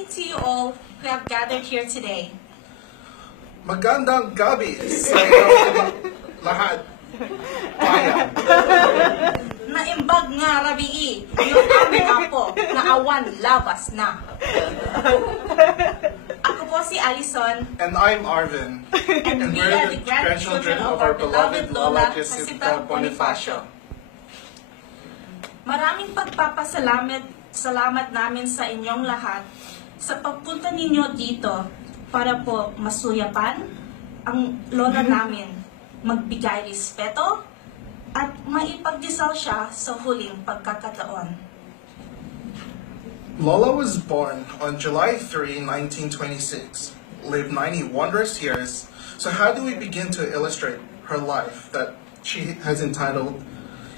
evening to you all who have gathered here today. Magandang gabi sa inyong lahat. Bayan. Naimbag nga rabii, yung aming apo na awan labas na. Ako po si Allison, And I'm Arvin. and we are the grandchildren of our beloved Lola Jacinta Bonifacio. Maraming salamat namin sa inyong lahat sa pagpunta ninyo dito para po masuyapan ang lola namin, magbigay respeto at maipagdasal siya sa huling pagkakataon. Lola was born on July 3, 1926, lived 90 wondrous years. So how do we begin to illustrate her life that she has entitled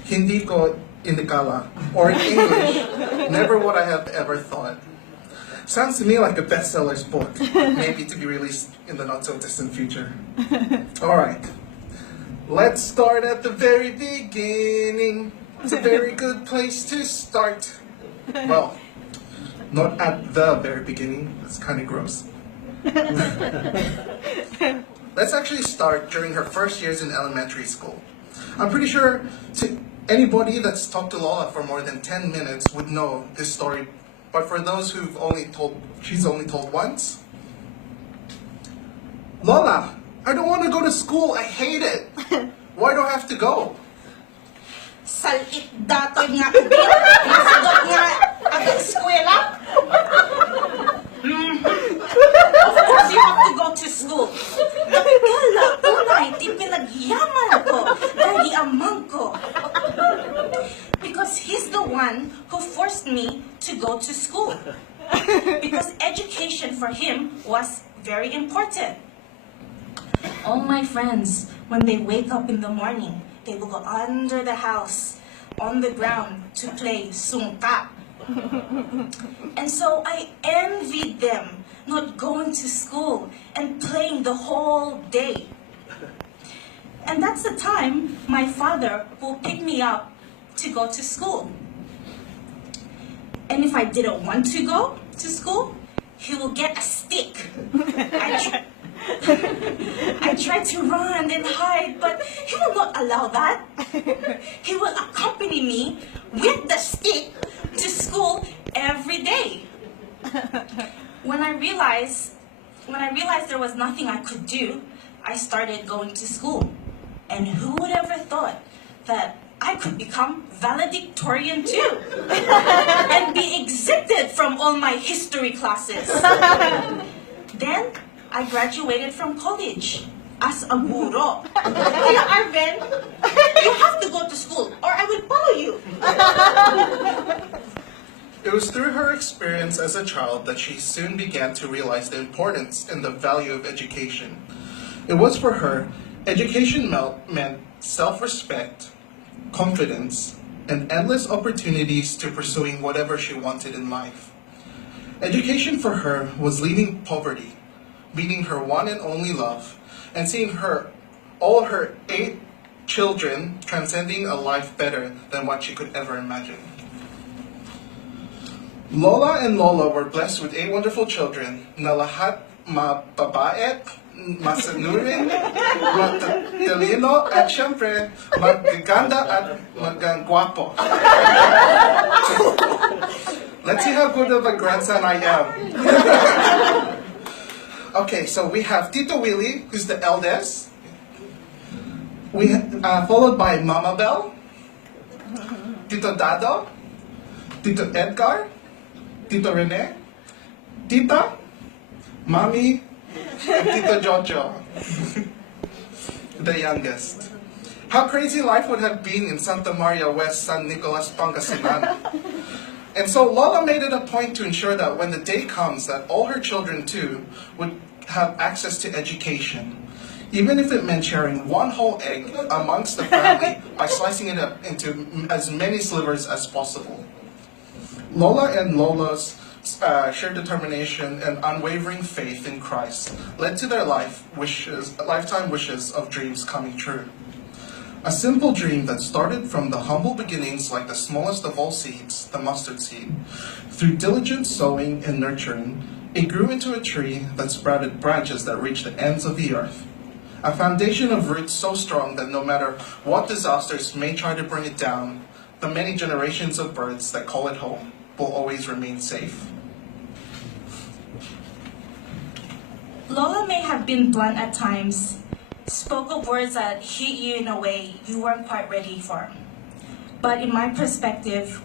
Hindi Ko Indikala, or in English, Never Would I Have Ever Thought. Sounds to me like a bestseller's book, maybe to be released in the not-so-distant future. All right, let's start at the very beginning. It's a very good place to start. Well, not at the very beginning, that's kind of gross. Let's actually start during her first years in elementary school. I'm pretty sure anybody that's talked to Lola for more than 10 minutes would know this story. But for those she's only told once. Lola, I don't want to go to school. I hate it. Why do I have to go? Salit datoy nga ito, nasagot nga agad eskwela. Of course you have to go to school. Kala ko na iti pinagyaman ko, dahil amang ko. Because he's the one who forced me to go to school. Because education for him was very important. All my friends, when they wake up in the morning, they will go under the house, on the ground, to play sungka. And so I envied them not going to school and playing the whole day. And that's the time my father will pick me up to go to school. And if I didn't want to go to school, he will get a stick. I tried to run and hide, but he will not allow that. He will accompany me with the stick to school every day. When I realized there was nothing I could do, I started going to school. And who would ever thought that I could become valedictorian too and be exempted from all my history classes. Then I graduated from college as a guro. Kaya Arvin, you have to go to school or I will follow you. It was through her experience as a child that she soon began to realize the importance and the value of education. It was for her, education meant self-respect, confidence, and endless opportunities to pursuing whatever she wanted in life. Education for her was leaving poverty, meeting her one and only love, and seeing all her 8 children transcending a life better than what she could ever imagine. Lola and Lola were blessed with 8 wonderful children na lahat mababait, masanurin, matalino, at syempre, magaganda at magagwapo. Let's see how good of a grandson I am. Okay, so we have Tito Willie, who's the eldest. Followed by Mama Belle, Tito Dado, Tito Edgar, Tito Rene, Tita, Mami, and Tito Jojo, the youngest. How crazy life would have been in Santa Maria West, San Nicolas, Pangasinan. And so Lola made it a point to ensure that when the day comes that all her children too would have access to education, even if it meant sharing one whole egg amongst the family by slicing it up into as many slivers as possible. Lola and Lola's shared determination and unwavering faith in Christ led to their lifetime wishes of dreams coming true. A simple dream that started from the humble beginnings like the smallest of all seeds, the mustard seed. Through diligent sowing and nurturing, it grew into a tree that sprouted branches that reached the ends of the earth. A foundation of roots so strong that no matter what disasters may try to bring it down, the many generations of birds that call it home will always remain safe. Lola may have been blunt at times, spoke of words that hit you in a way you weren't quite ready for. But in my perspective,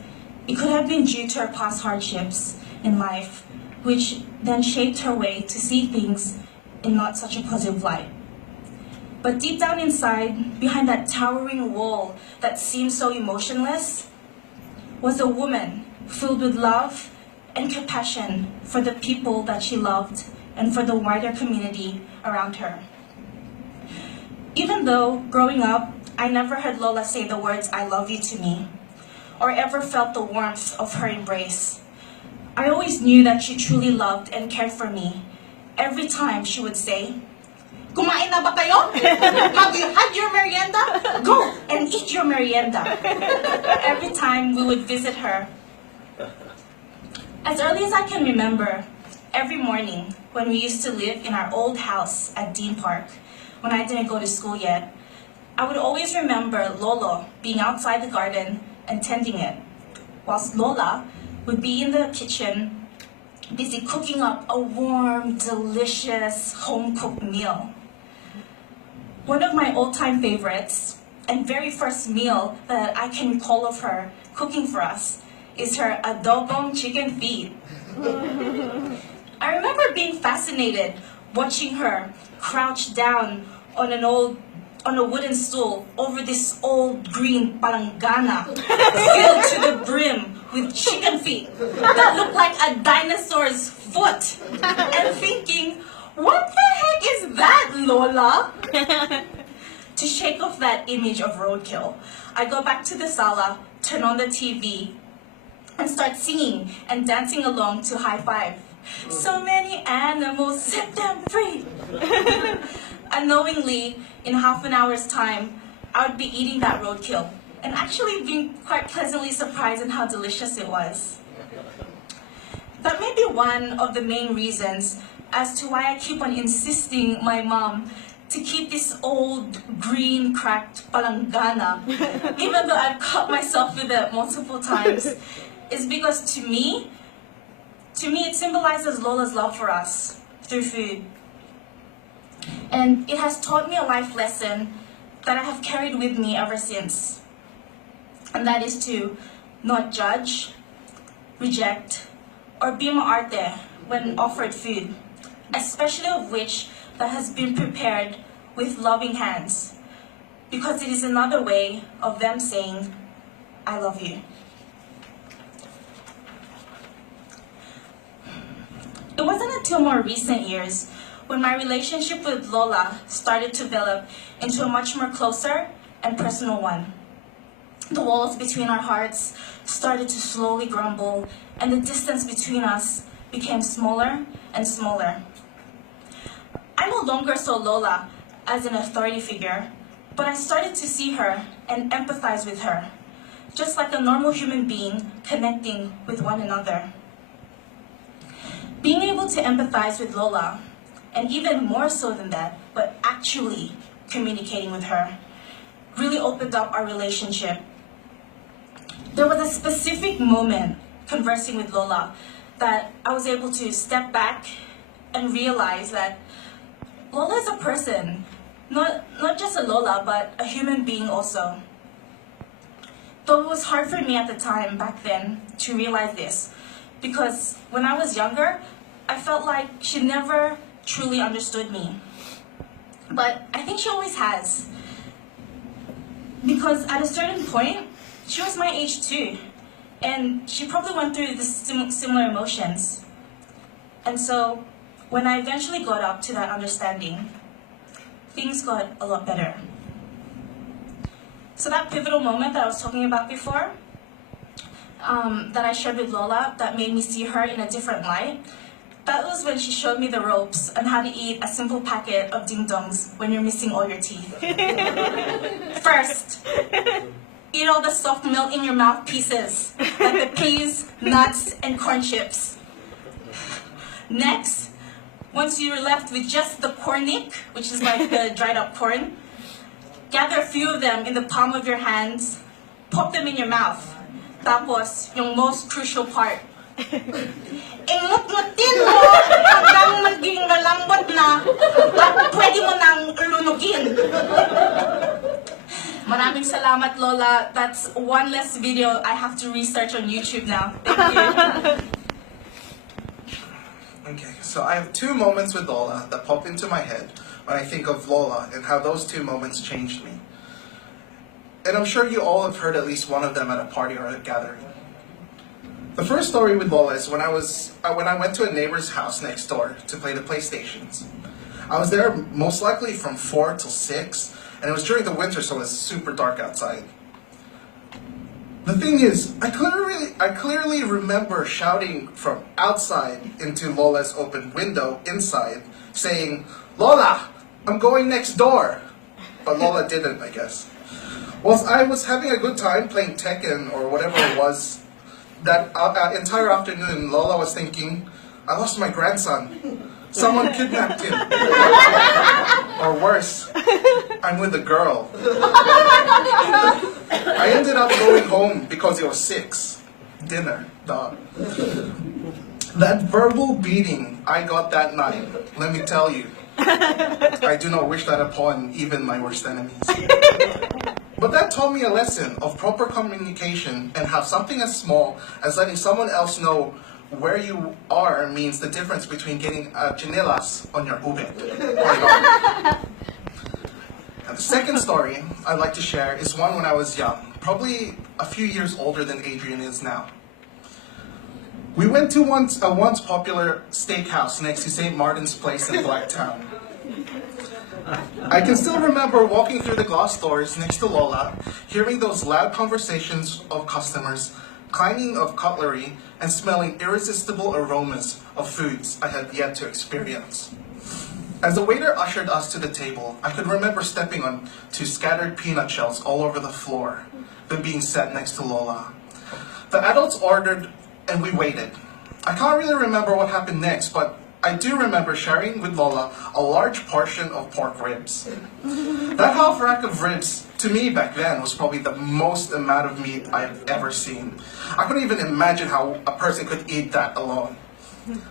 it could have been due to her past hardships in life, which then shaped her way to see things in not such a positive light. But deep down inside, behind that towering wall that seemed so emotionless, was a woman filled with love and compassion for the people that she loved and for the wider community around her. Even though, growing up, I never heard Lola say the words, "I love you" to me, or ever felt the warmth of her embrace, I always knew that she truly loved and cared for me every time she would say, "Kumain na ba kayo? Have you had your merienda? Go and eat your merienda." Every time we would visit her. As early as I can remember, every morning when we used to live in our old house at Dean Park, when I didn't go to school yet, I would always remember Lolo being outside the garden and tending it, whilst Lola would be in the kitchen busy cooking up a warm, delicious, home-cooked meal. One of my old-time favorites and very first meal that I can recall of her cooking for us is her adobong chicken feet. I remember being fascinated watching her crouch down on a wooden stool over this old green palangana filled to the brim with chicken feet that looked like a dinosaur's foot, and thinking, "What the heck is that, Lola?" To shake off that image of roadkill, I go back to the sala, turn on the TV, and start singing and dancing along to High Five. So many animals, set them free. Unknowingly, in half an hour's time, I would be eating that roadkill and actually being quite pleasantly surprised at how delicious it was. That may be one of the main reasons as to why I keep on insisting my mom to keep this old green cracked palangana, even though I've cut myself with it multiple times, is because to me it symbolizes Lola's love for us through food. And it has taught me a life lesson that I have carried with me ever since. And that is to not judge, reject, or be maarte when offered food, especially of which that has been prepared with loving hands, because it is another way of them saying, "I love you." It wasn't until more recent years when my relationship with Lola started to develop into a much more closer and personal one. The walls between our hearts started to slowly crumble, and the distance between us became smaller and smaller. I no longer saw Lola as an authority figure, but I started to see her and empathize with her, just like a normal human being connecting with one another. Being able to empathize with Lola, and even more so than that, but actually communicating with her, really opened up our relationship. There was a specific moment conversing with Lola that I was able to step back and realize that Lola is a person, not just a Lola, but a human being also. Though it was hard for me at the time, back then, to realize this, because when I was younger, I felt like she never truly understood me. But I think she always has. Because at a certain point, she was my age too. And she probably went through the similar emotions. And so, when I eventually got up to that understanding, things got a lot better. So that pivotal moment that I was talking about before, that I shared with Lola, that made me see her in a different light, That was when she showed me the ropes on how to eat a simple packet of ding-dongs when you're missing all your teeth. First, eat all the soft melt in your mouth pieces, like the peas, nuts, and corn chips. Next, once you're left with just the cornick, which is like the dried up corn, gather a few of them in the palm of your hands, pop them in your mouth. Tapos, yung most crucial part, ingut-ngutin mo hanggang maging malambot na at pwede mo nang lunugin. Maraming salamat, Lola. That's one less video I have to research on YouTube now. Thank you. Okay, so I have two moments with Lola that pop into my head when I think of Lola and how those two moments changed me. And I'm sure you all have heard at least one of them at a party or a gathering. The first story with Lola is when I went to a neighbor's house next door to play the PlayStations. I was there most likely from 4 till 6, and it was during the winter, so it was super dark outside. The thing is, I clearly remember shouting from outside into Lola's open window inside, saying, "Lola, I'm going next door." But Lola didn't, I guess. Whilst I was having a good time playing Tekken or whatever it was, that entire afternoon, Lola was thinking, "I lost my grandson. Someone kidnapped him." Or worse, I'm with a girl. I ended up going home because it was 6. Dinner, duh. That verbal beating I got that night, let me tell you, I do not wish that upon even my worst enemies. But that taught me a lesson of proper communication and how something as small as letting someone else know where you are means the difference between getting chinelas on your ube or not. And the second story I'd like to share is one when I was young, probably a few years older than Adrian is now. We went to a once popular steakhouse next to St. Martin's Place in Blacktown. I can still remember walking through the glass doors next to Lola, hearing those loud conversations of customers, clanging of cutlery, and smelling irresistible aromas of foods I had yet to experience. As the waiter ushered us to the table, I could remember stepping on to scattered peanut shells all over the floor, then being set next to Lola. The adults ordered, and we waited. I can't really remember what happened next, but I do remember sharing with Lola a large portion of pork ribs. That half rack of ribs, to me back then, was probably the most amount of meat I've ever seen. I couldn't even imagine how a person could eat that alone.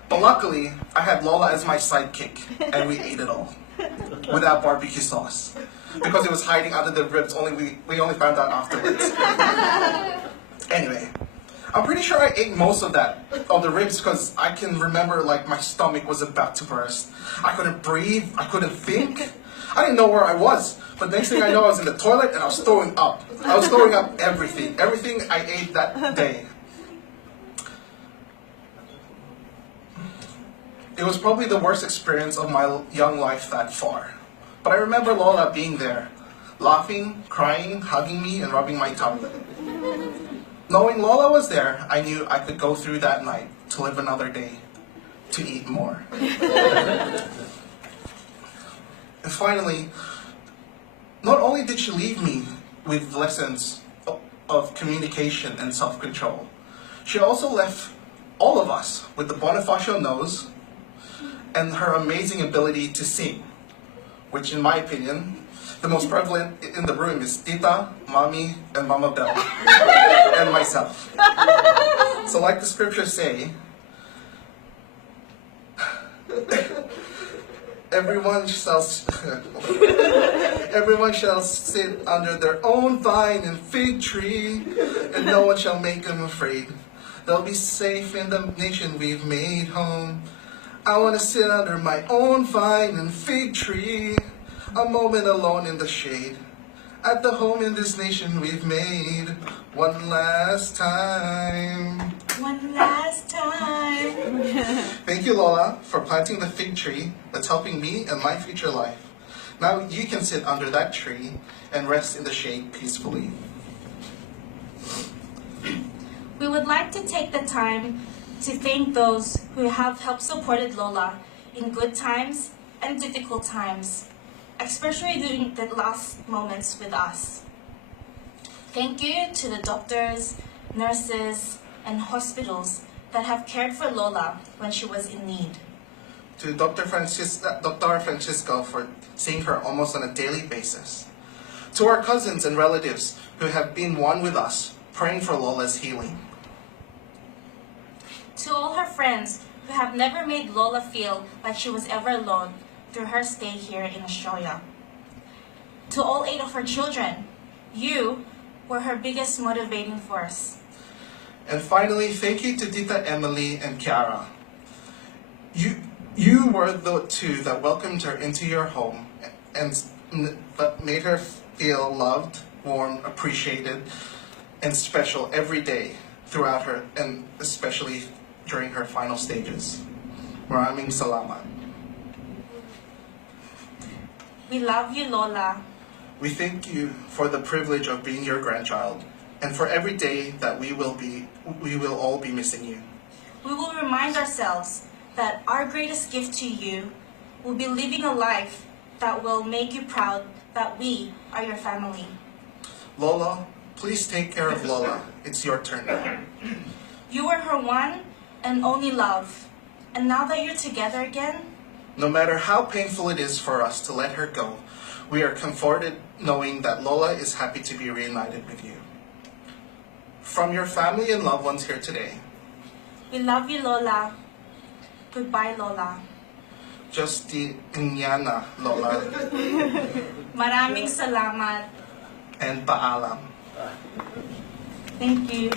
But luckily, I had Lola as my sidekick, and we ate it all. Without barbecue sauce. Because it was hiding under the ribs, we only found out afterwards. Anyway, I'm pretty sure I ate most of the ribs, because I can remember like my stomach was about to burst. I couldn't breathe, I couldn't think. I didn't know where I was, but next thing I know I was in the toilet and I was throwing up. I was throwing up everything I ate that day. It was probably the worst experience of my young life that far. But I remember Lola being there, laughing, crying, hugging me, and rubbing my tummy. Knowing Lola was there, I knew I could go through that night to live another day, to eat more. And finally, not only did she leave me with lessons of communication and self-control, she also left all of us with the Bonifacio nose and her amazing ability to sing, which in my opinion, the most prevalent in the room is Tita, Mommy, and Mama Bell, and myself. So like the scriptures say, everyone shall sit under their own vine and fig tree, and no one shall make them afraid. They'll be safe in the nation we've made home. I want to sit under my own vine and fig tree, a moment alone in the shade, at the home in this nation we've made, one last time. One last time. Thank you, Lola, for planting the fig tree that's helping me and my future life. Now you can sit under that tree and rest in the shade peacefully. We would like to take the time to thank those who have helped supported Lola in good times and difficult times, especially during the last moments with us. Thank you to the doctors, nurses, and hospitals that have cared for Lola when she was in need. To Dr. Francisco for seeing her almost on a daily basis. To our cousins and relatives who have been one with us, praying for Lola's healing. To all her friends who have never made Lola feel like she was ever alone through her stay here in Australia. To all 8 of her children, you were her biggest motivating force. And finally, thank you to Tita Emily and Kiara. You were the two that welcomed her into your home and that made her feel loved, warm, appreciated, and special every day throughout her, and especially during her final stages. Maraming salamat. We love you, Lola. We thank you for the privilege of being your grandchild, and for every day that we will all be missing you. We will remind ourselves that our greatest gift to you will be living a life that will make you proud that we are your family. Lola, please take care of Lola. It's your turn now. You were her one and only love, and now that you're together again, No matter how painful it is for us to let her go, we are comforted knowing that Lola is happy to be reunited with you. From your family and loved ones here today, we love you, Lola. Goodbye, Lola. just the Inyana, Lola, Maraming salamat. and paalam. Thank you.